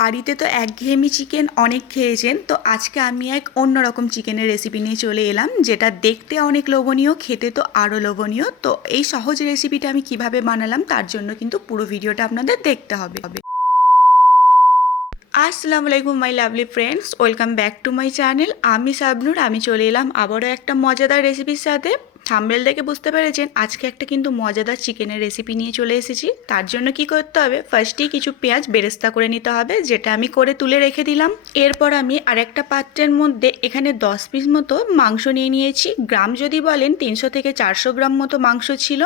বাড়িতে তো একঘেয়েমি চিকেন অনেক খেয়েছেন, তো আজকে আমি এক অন্যরকম চিকেনের রেসিপি নিয়ে চলে এলাম, যেটা দেখতে অনেক লোভনীয়, খেতে তো আরও লোভনীয়, তো এই সহজ রেসিপিটা আমি কীভাবে বানালাম তার জন্য কিন্তু পুরো ভিডিওটা আপনাদের দেখতে হবে। আসসালামু আলাইকুম my lovely friends welcome back to my channel আমি সাবনুর, আমি চলে এলাম আবারও একটা মজাদার রেসিপির সাথে। থাম্বেল দেখে বুঝতে পেরেছেন, আজকে একটা কিন্তু মজাদার চিকেনের রেসিপি নিয়ে চলে এসেছি। তার জন্য কি করতে হবে? ফার্স্টেই কিছু পেঁয়াজ বেরেস্তা করে নিতে হবে, যেটা আমি করে তুলে রেখে দিলাম। এরপর আমি আরেকটা পাত্রের মধ্যে এখানে দশ পিস মতো মাংস নিয়ে নিয়েছি। গ্রাম যদি বলেন, তিনশো থেকে চারশো গ্রাম মতো মাংস ছিল।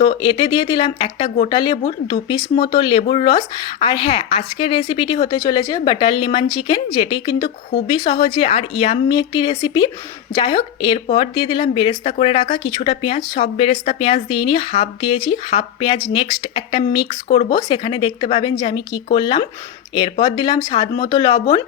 তো এতে দিয়ে দিলাম একটা গোটা লেবুর, দু পিস মতো লেবুর রস। আর হ্যাঁ আজকের রেসিপিটি হতে চলেছে বাটার লিমান চিকেন যেটি কিন্তু খুবই সহজে আর ইয়াম্মি একটি রেসিপি যাই হোক, এরপর দিয়ে দিলাম বেরেস্তা করে রাখা কিছুটা পেঁয়াজ, সব বেরেস্তা পেঁয়াজ দিইনি হাফ দিয়েছি। হাফ পেঁয়াজ নেক্সট একটা মিক্স করব। সেখানে দেখতে পাবেন যে আমি কি করলাম। এরপর দিলাম স্বাদ মতো লবণ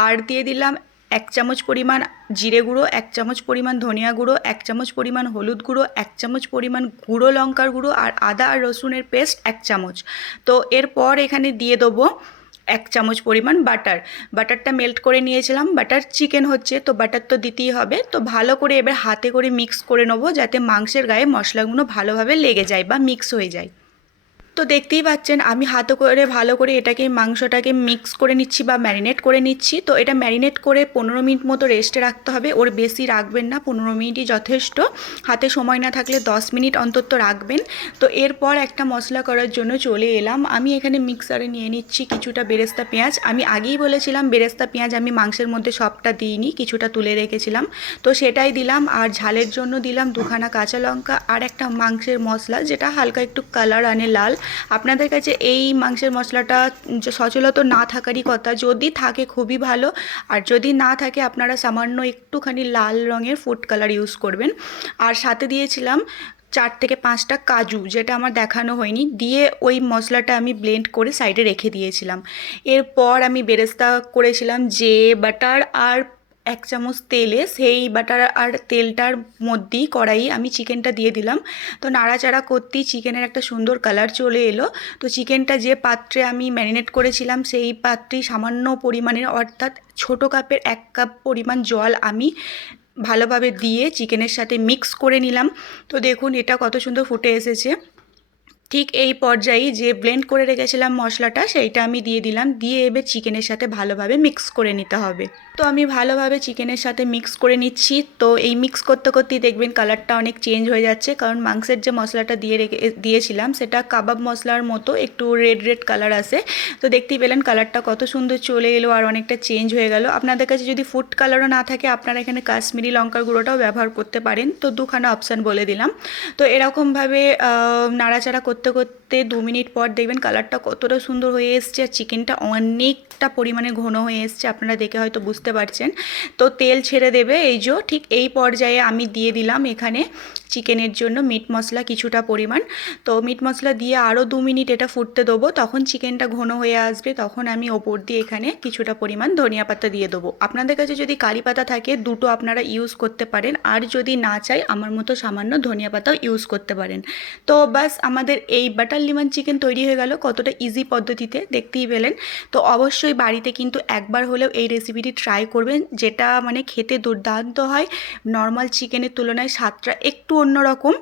আর দিয়ে দিলাম এক চামচ পরিমাণ জিরে গুঁড়ো, এক চামচ পরিমাণ ধনিয়া গুঁড়ো, এক চামচ পরিমাণ হলুদ গুঁড়ো, এক চামচ পরিমাণ গুঁড়ো লঙ্কার গুঁড়ো আর আদা আর রসুনের পেস্ট এক চামচ। তো এরপর এখানে দিয়ে দেবো এক চামচ পরিমাণ বাটার। বাটারটা মেল্ট করে নিয়েছিলাম। বাটার চিকেন হচ্ছে, তো বাটার তো দিতেই হবে। তো ভালো করে এবার হাতে করে মিক্স করে নেব, যাতে মাংসের গায়ে মশলাগুলো ভালোভাবে লেগে যায় বা মিক্স হয়ে যায়। তো দেখতেই পাচ্ছেন, আমি হাতে করে ভালো করে এটাকে, মাংসটাকে মিক্স করে নিচ্ছি বা ম্যারিনেট করে নিচ্ছি। তো এটা ম্যারিনেট করে পনেরো মিনিট মতো রেস্টে রাখতে হবে। ওর বেশি রাখবেন না, পনেরো মিনিটই যথেষ্ট। হাতে সময় না থাকলে দশ মিনিট অন্তত রাখবেন। তো এরপর একটা মশলা করার জন্য চলে এলাম। আমি এখানে মিক্সারে নিয়ে নিচ্ছি কিছুটা বেরেস্তা পেঁয়াজ। আমি আগেই বলেছিলাম, বেরেস্তা পেঁয়াজ আমি মাংসের মধ্যে সবটা দিইনি, কিছুটা তুলে রেখেছিলাম। তো সেটাই দিলাম, আর ঝালের জন্য দিলাম দুখানা কাঁচা লঙ্কা আর একটা মাংসের মশলা, যেটা হালকা একটু কালার আনে লাল। আপনাদের কাছে এই মাংসের মশলাটা সচলত না থাকারই কথা, যদি থাকে খুবই ভালো, আর যদি না থাকে আপনারা সামান্য একটুখানি লাল রঙের ফুড কালার ইউজ করবেন। আর সাথে দিয়েছিলাম চার থেকে পাঁচটা কাজু, যেটা আমার দেখানো হয়নি, দিয়ে ওই মশলাটা আমি ব্লেন্ড করে সাইডে রেখে দিয়েছিলাম। এরপর আমি বেরেস্তা করেছিলাম, যে বাটার আর এক চামচ তেলে, সেই বাটার আর তেলটার মধ্যেই কড়াই আমি চিকেনটা দিয়ে দিলাম। তো নাড়াচাড়া করতেই চিকেনের একটা সুন্দর কালার চলে এলো। তো চিকেনটা যে পাত্রে আমি ম্যারিনেট করেছিলাম, সেই পাত্রেই সামান্য পরিমাণের, অর্থাৎ ছোটো কাপের এক কাপ পরিমাণ জল আমি ভালোভাবে দিয়ে চিকেনের সাথে মিক্স করে নিলাম। তো দেখুন এটা কত সুন্দর ফুটে এসেছে। ঠিক এই পর্যায়ে যে ব্লেন্ড করে রেখেছিলাম মশলাটা, সেইটা আমি দিয়ে দিলাম। দিয়ে এবার চিকেনের সাথে ভালোভাবে মিক্স করে নিতে হবে। তো আমি ভালোভাবে চিকেনের সাথে মিক্স করে নিচ্ছি। তো এই মিক্স করতে করতেই দেখবেন কালারটা অনেক চেঞ্জ হয়ে যাচ্ছে। কারণ মাংসের যে মশলাটা দিয়ে রেখে, দিয়েছিলাম, সেটা কাবাব মশলার মতো একটু রেড রেড কালার আসে তো দেখতেই পেলেন কালারটা কত সুন্দর চলে এলো আর অনেকটা চেঞ্জ হয়ে গেল। আপনাদের কাছে যদি ফুড কালারও না থাকে, আপনারা এখানে কাশ্মীরি লঙ্কার গুঁড়োটাও ব্যবহার করতে পারেন। তো দুখানা অপশান বলে দিলাম। তো এরকমভাবে নাড়াচাড়া করতে করতে দু মিনিট পর দেখবেন কালারটা কতটা সুন্দর হয়ে এসছে আর চিকেনটা অনেকটা পরিমাণে ঘন হয়ে এসছে। আপনারা দেখে হয়তো বুঝতে পারছেন। তো তেল ছেড়ে দেবে। এই যে ঠিক এই পর্যায়ে আমি দিয়ে দিলাম এখানে চিকেনের জন্য মিট মশলা কিছুটা পরিমাণ। তো মিট মশলা দিয়ে আরও দু মিনিট এটা ফুটতে দেবো। তখন চিকেনটা ঘন হয়ে আসবে, তখন আমি ওপর দিয়ে এখানে কিছুটা পরিমাণ ধনিয়া পাতা দিয়ে দেবো। আপনাদের কাছে যদি কারি পাতা থাকে, দুটো আপনারা ইউজ করতে পারেন। আর যদি না চাই, আমার মতো সামান্য ধনিয়া পাতাও ইউজ করতে পারেন। তো বাস আমাদের এই বাটার লিমান চিকেন তৈরি হয়ে গেল। কতটা ইজি পদ্ধতিতে দেখতেই পেলেন। তো অবশ্যই বাড়িতে কিন্তু একবার হলেও এই রেসিপিটি ট্রাই করবেন। যেটা মানে খেতে দুর্দান্ত হয়। নর্মাল চিকেনের তুলনায় স্বাদটা একটু অন্যরকম,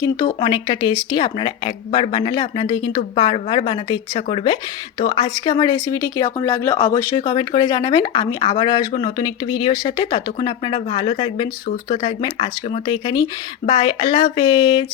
কিন্তু অনেকটা টেস্টি আপনারা একবার বানালে আপনাদের কিন্তু বারবার বানাতে ইচ্ছা করবে। তো আজকে আমার রেসিপিটি কীরকম লাগল অবশ্যই কমেন্ট করে জানাবেন। আমি আবারও আসব নতুন একটি ভিডিওর সাথে। ততক্ষণ আপনারা ভালো থাকবেন, সুস্থ থাকবেন। আজকের মতো এখানেই। বাই আল্লাহ হাফেজ।